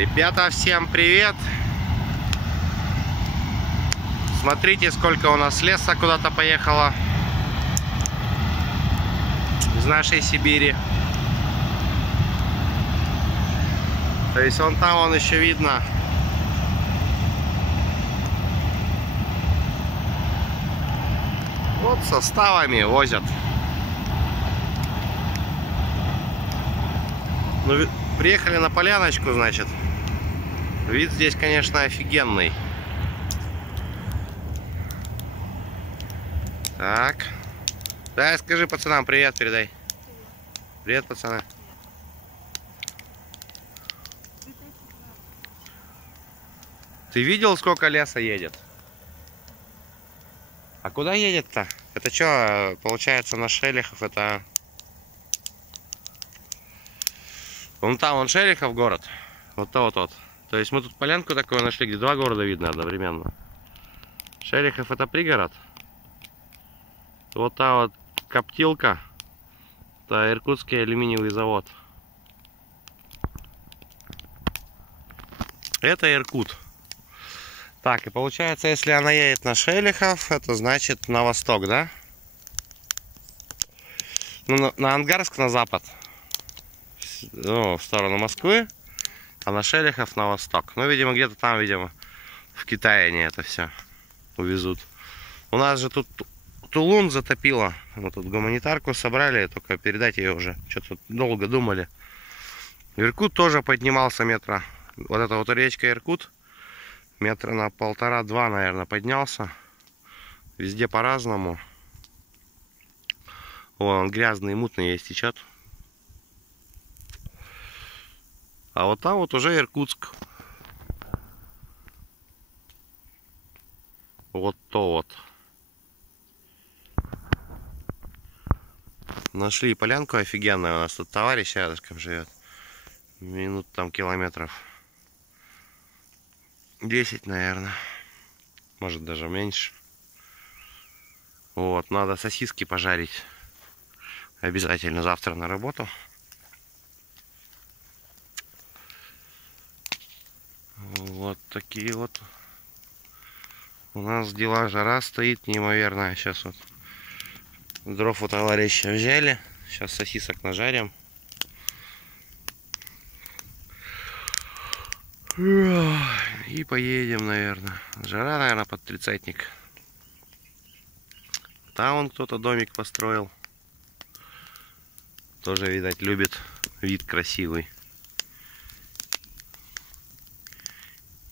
Ребята, всем привет! Смотрите, сколько у нас леса куда-то поехало из нашей Сибири. То есть вон там вон еще видно. Вот составами возят. Ну, приехали на поляночку, значит. Вид здесь, конечно, офигенный. Так. Да, скажи пацанам привет, передай. Привет, пацаны. Ты видел, сколько леса едет? А куда едет-то? Это что, получается, на Шелихов? Это... Вон там, вон Шелихов город. Вот то вот. То есть мы тут полянку такую нашли, где два города видно одновременно. Шелихов — это пригород. Вот та вот коптилка — это Иркутский алюминиевый завод. Это Иркут. Так, и получается, если она едет на Шелихов, это значит на восток, да? Ну, на Ангарск на запад. Ну, в сторону Москвы. А на Шелихов на восток. Ну, видимо, где-то там, видимо, в Китае они это все увезут. У нас же тут Тулун затопило. Мы тут гуманитарку собрали, только передать ее уже. Что-то долго думали. Иркут тоже поднимался метра. Вот эта вот речка Иркут метра на 1,5-2, наверное, поднялся. Везде по-разному. Вон, грязный, мутный есть, течет. А вот там вот уже Иркутск. Вот то вот. Нашли полянку офигенную. У нас тут товарищ рядышком живет. Минут там километров 10, наверное. Может даже меньше. Вот, надо сосиски пожарить. Обязательно завтра на работу. Вот такие вот у нас дела. Жара стоит неимоверная. Сейчас вот дров у товарища взяли. Сейчас сосисок нажарим. И поедем, наверное. Жара, наверное, под 30-ник. Там вон кто-то домик построил. Тоже, видать, любит вид красивый.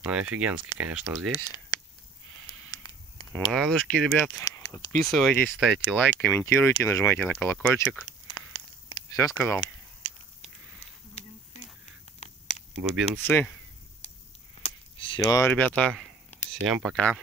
Ну, офигенский, конечно, здесь. Ладушки, ребят. Подписывайтесь, ставьте лайк, комментируйте, нажимайте на колокольчик. Все сказал? Бубенцы. Все, ребята. Всем пока.